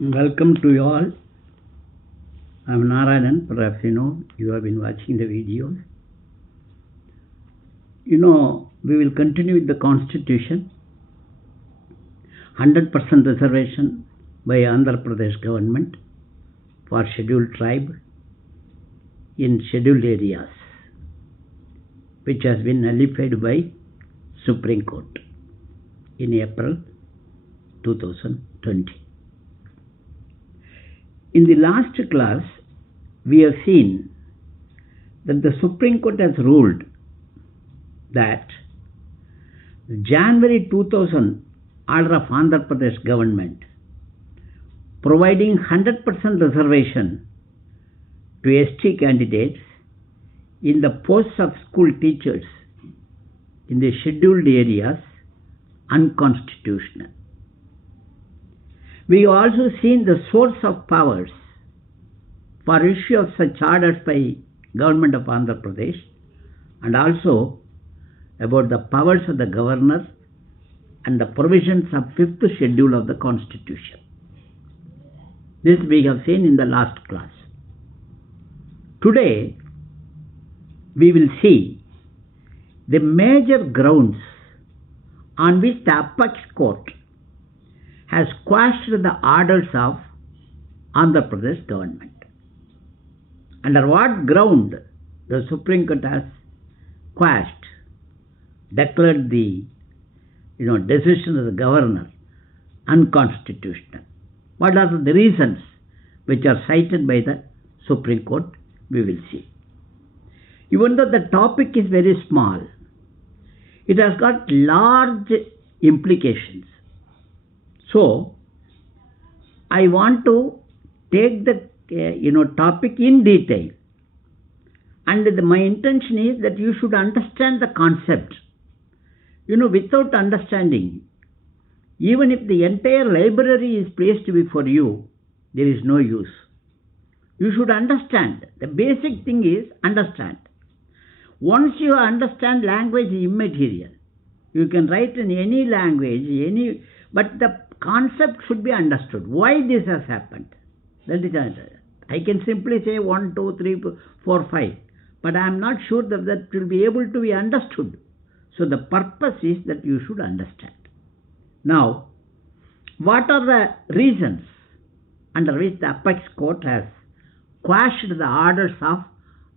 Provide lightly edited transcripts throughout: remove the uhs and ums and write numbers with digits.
Welcome to you all. I'm Narayanan. Perhaps you have been watching the videos. We will continue with the Constitution. 100% reservation by Andhra Pradesh government for scheduled tribe in scheduled areas, which has been nullified by Supreme Court in April 2020. In the last class, we have seen that the Supreme Court has ruled that January 2000 order of Andhra Pradesh government providing 100% reservation to ST candidates in the posts of school teachers in the scheduled areas unconstitutional. We have also seen the source of powers for issue of such orders by government of Andhra Pradesh, and also about the powers of the governor and the provisions of 5th schedule of the Constitution. This we have seen in the last class. Today, we will see the major grounds on which the apex court has quashed the orders of Andhra Pradesh government. Under what ground the Supreme Court has quashed, declared the decision of the governor unconstitutional? What are the reasons which are cited by the Supreme Court? We will see. Even though the topic is very small, it has got large implications. So, I want to take the topic in detail, and my intention is that you should understand the concept. Without understanding, even if the entire library is placed before you, there is no use. You should understand. The basic thing is understand. Once you understand, language is immaterial. You can write in any language, but the concept should be understood. Why this has happened? That is, I can simply say 1, 2, 3, 4, 5, but I am not sure that will be able to be understood. So the purpose is that you should understand. Now, what are the reasons under which the apex court has quashed the orders of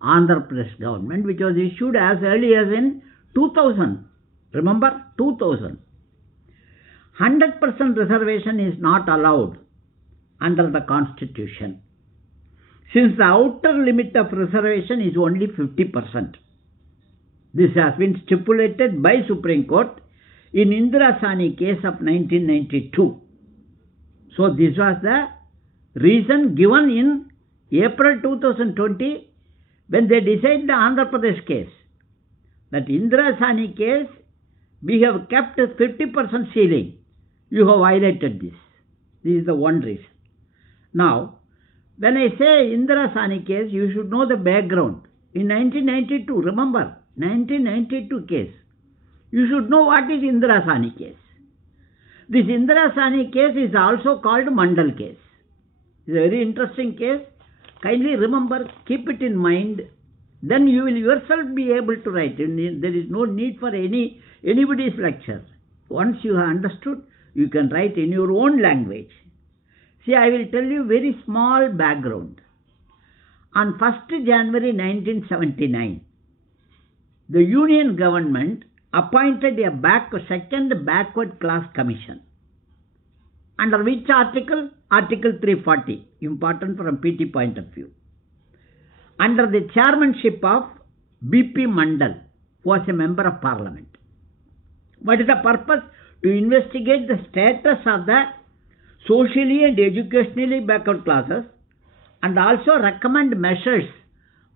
Andhra Pradesh government, which was issued as early as in 2000? Remember, 2000. 100% reservation is not allowed under the Constitution, since the outer limit of reservation is only 50%. This has been stipulated by Supreme Court in Indira Sahni case of 1992. So this was the reason given in April 2020 when they decided the Andhra Pradesh case. That Indira Sahni case, we have kept 50% ceiling. You have violated this. This is the one reason. Now, when I say Indira Sahni case, you should know the background. In 1992, remember, 1992 case, you should know what is Indira Sahni case. This Indira Sahni case is also called Mandal case. It's a very interesting case. Kindly remember, keep it in mind. Then you will yourself be able to write. There is no need for anybody's lecture. Once you have understood, you can write in your own language. See, I will tell you very small background. On 1st January 1979, the Union government appointed a second backward class commission. Under which article? Article 340, important from PT point of view. Under the chairmanship of B.P. Mandal, who was a member of parliament. What is the purpose? To investigate the status of the socially and educationally backward classes, and also recommend measures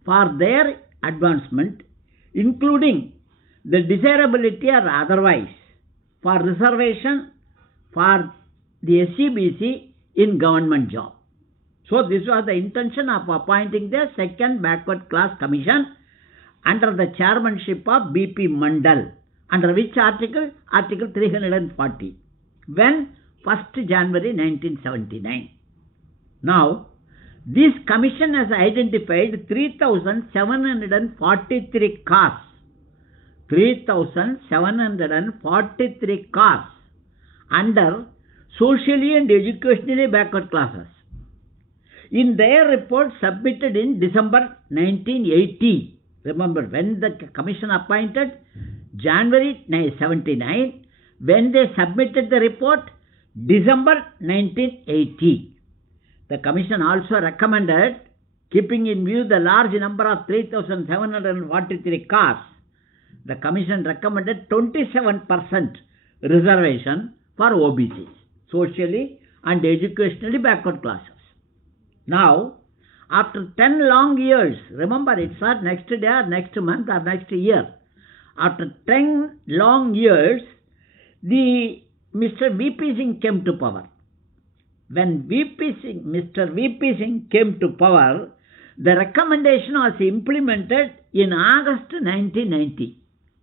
for their advancement, including the desirability or otherwise for reservation for the SCBC in government job. So this was the intention of appointing the second backward class commission under the chairmanship of B.P. Mandal. Under which article? Article 340. When? 1st January 1979. Now, this commission has identified 3,743 cars. 3,743 cars under socially and educationally backward classes. In their report submitted in December 1980, remember when the commission appointed? January 79, when they submitted the report? December 1980. The commission also recommended, keeping in view the large number of 3,743 cars, the commission recommended 27% reservation for OBCs, socially and educationally backward classes. Now, after 10 long years, remember it's not next day or next month or next year. After 10 long years, Mr. V.P. Singh came to power. When Mr. V.P. Singh came to power, the recommendation was implemented in August 1990.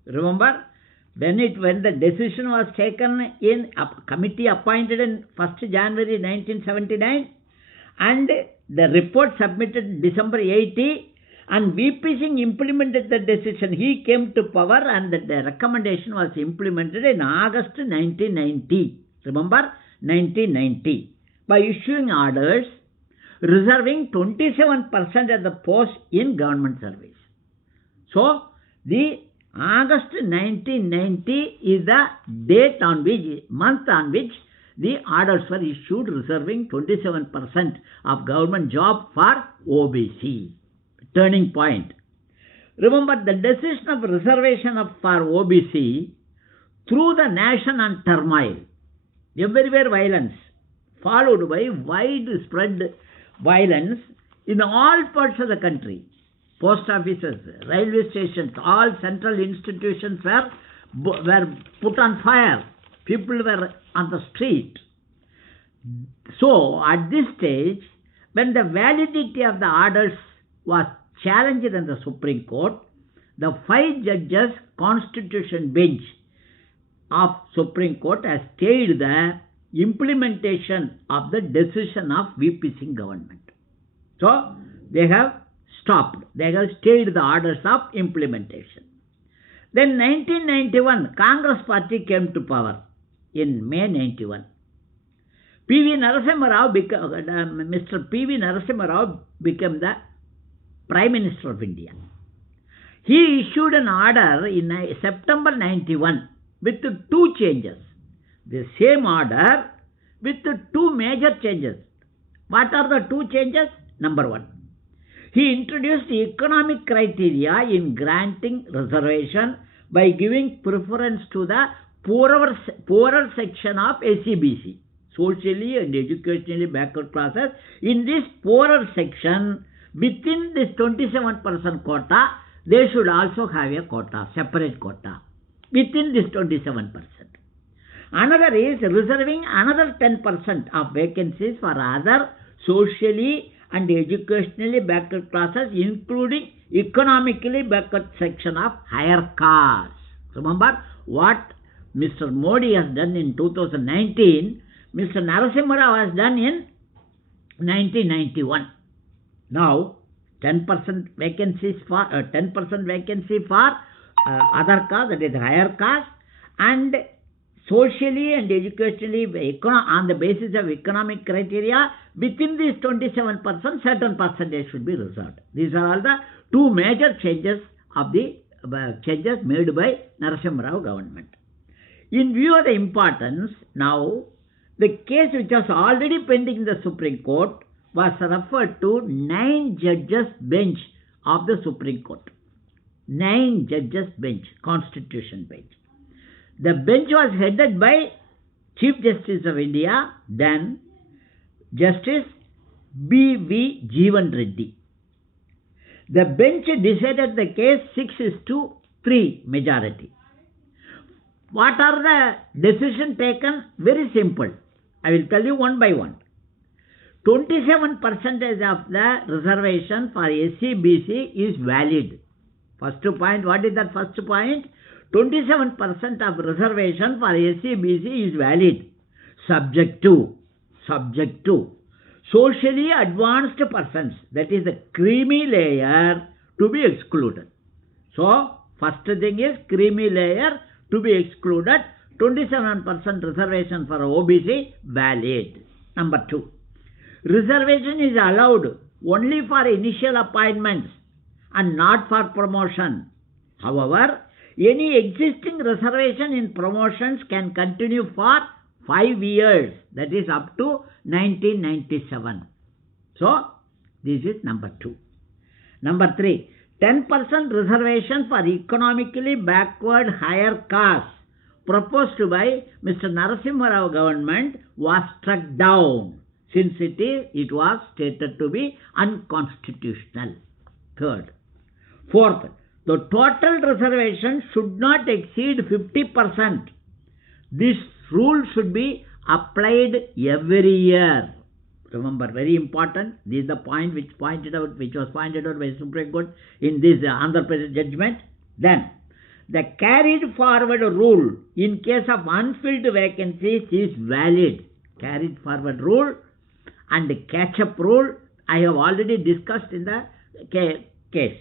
Remember, when the decision was taken in a committee appointed in 1st January 1979 and the report submitted December 80, and V.P. Singh implemented the decision. He came to power and the recommendation was implemented in August 1990. Remember, 1990. By issuing orders reserving 27% of the posts in government service. So, the August 1990 is the month on which the orders were issued reserving 27% of government job for OBC. Turning point. Remember, the decision of reservation for OBC threw the nation on turmoil. Everywhere violence, followed by widespread violence in all parts of the country. Post offices, railway stations, all central institutions were put on fire. People were on the street. So, at this stage, when the validity of the orders was challenged in the Supreme Court, the 5 judges Constitution bench of Supreme Court has stayed the implementation of the decision of V.P. Singh government. So, they have stopped. They have stayed the orders of implementation. Then 1991, Congress party came to power in May 91. Mr. P.V. Narasimha Rao became the Prime Minister of India. He issued an order in September 91 with 2 changes. The same order with 2 major changes. What are the 2 changes? Number 1. He introduced economic criteria in granting reservation by giving preference to the poorer section of SCBC, socially and educationally backward classes. In this poorer section, within this 27% quota, they should also have a quota, separate quota, within this 27%. Another is reserving another 10% of vacancies for other socially and educationally backward classes, including economically backward section of higher castes. Remember what Mr. Modi has done in 2019, Mr. Narasimha Rao has done in 1991. Now, 10% vacancies for 10% vacancy for other caste, that is higher caste, and socially and educationally on the basis of economic criteria, within this 27%, certain percentage should be reserved. These are all the 2 major changes of the changes made by Narasimha Rao government. In view of the importance, now the case which was already pending in the Supreme Court was referred to 9 judges bench of the Supreme Court. 9 judges bench, Constitution bench. The bench was headed by Chief Justice of India, then Justice B.V. Jeevan Reddy. The bench decided the case 6-3 majority. What are the decisions taken? Very simple. I will tell you one by one. 27% of the reservation for SC/BC is valid. First point, what is that first point? 27% of reservation for SC/BC is valid. Subject to socially advanced persons, that is the creamy layer, to be excluded. So, first thing is creamy layer to be excluded. 27% reservation for OBC valid. Number 2, reservation is allowed only for initial appointments and not for promotion. However, any existing reservation in promotions can continue for 5 years, that is up to 1997. So, this is number 2. Number 3, 10% reservation for economically backward higher castes proposed by Mr. Narasimha Rao government was struck down since it was stated to be unconstitutional. Third. Fourth, the total reservation should not exceed 50%. This rule should be applied every year. Remember, very important. This is the point which was pointed out by Supreme Court in this Andhra Pradesh judgment. Then, the carried forward rule in case of unfilled vacancies is valid. Carried forward rule and catch-up rule I have already discussed in the case.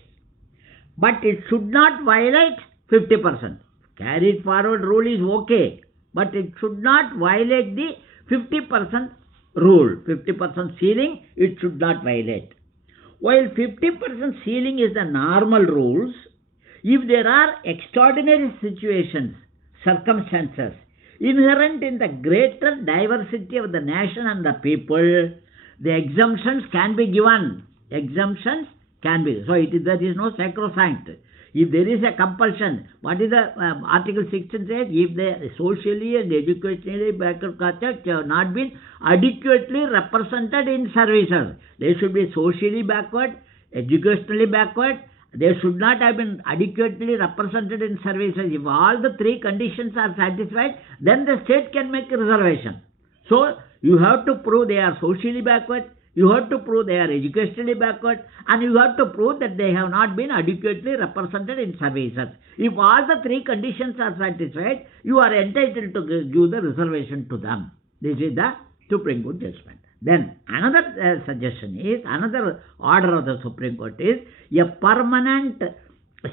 But it should not violate 50%. Carried forward rule is okay, but it should not violate the 50% rule. 50% ceiling, it should not violate. While 50% ceiling is the normal rules, if there are extraordinary situations, circumstances, inherent in the greater diversity of the nation and the people, the exemptions can be given. Exemptions can be. So, there is no sacrosanct. If there is a compulsion, what is the Article 16 says? If the socially and educationally backward castes have not been adequately represented in services, they should be socially backward, educationally backward. They should not have been adequately represented in services. If all the 3 conditions are satisfied, then the state can make a reservation. So, you have to prove they are socially backward, you have to prove they are educationally backward, and you have to prove that they have not been adequately represented in services. If all the 3 conditions are satisfied, you are entitled to give the reservation to them. This is the Supreme Court judgment. Then another suggestion is, another order of the Supreme Court is, a permanent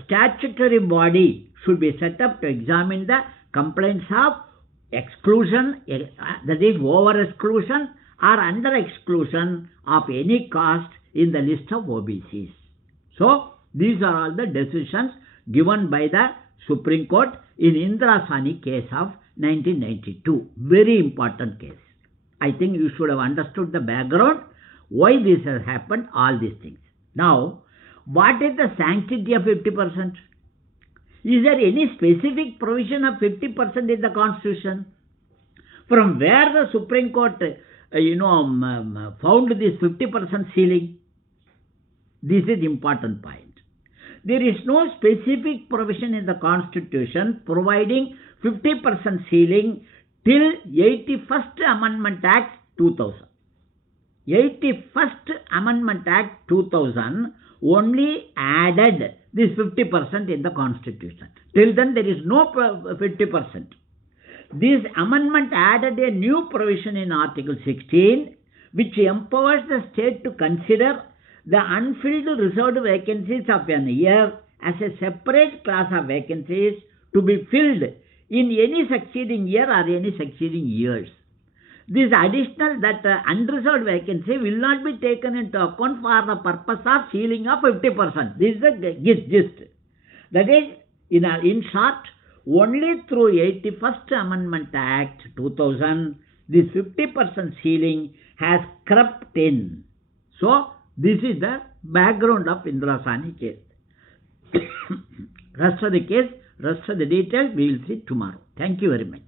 statutory body should be set up to examine the complaints of exclusion, that is over exclusion or under exclusion of any caste in the list of OBCs. So, these are all the decisions given by the Supreme Court in Indira Sawhney case of 1992. Very important case. I think you should have understood the background, why this has happened, all these things. Now, what is the sanctity of 50%? Is there any specific provision of 50% in the Constitution? From where the Supreme Court found this 50% ceiling? This is important point. There is no specific provision in the Constitution providing 50% ceiling till 81st Amendment Act 2000. 81st Amendment Act 2000 only added this 50% in the Constitution. Till then there is no 50%. This amendment added a new provision in Article 16 which empowers the state to consider the unfilled reserved vacancies of an year as a separate class of vacancies to be filled in any succeeding year or any succeeding years. This additional, unreserved vacancy will not be taken into account for the purpose of ceiling of 50%. This is the gist. That is, in short, only through 81st Amendment Act 2000, this 50% ceiling has crept in. So, this is the background of Indira Sawhney case. Rest of the case, rest of the details we will see tomorrow. Thank you very much.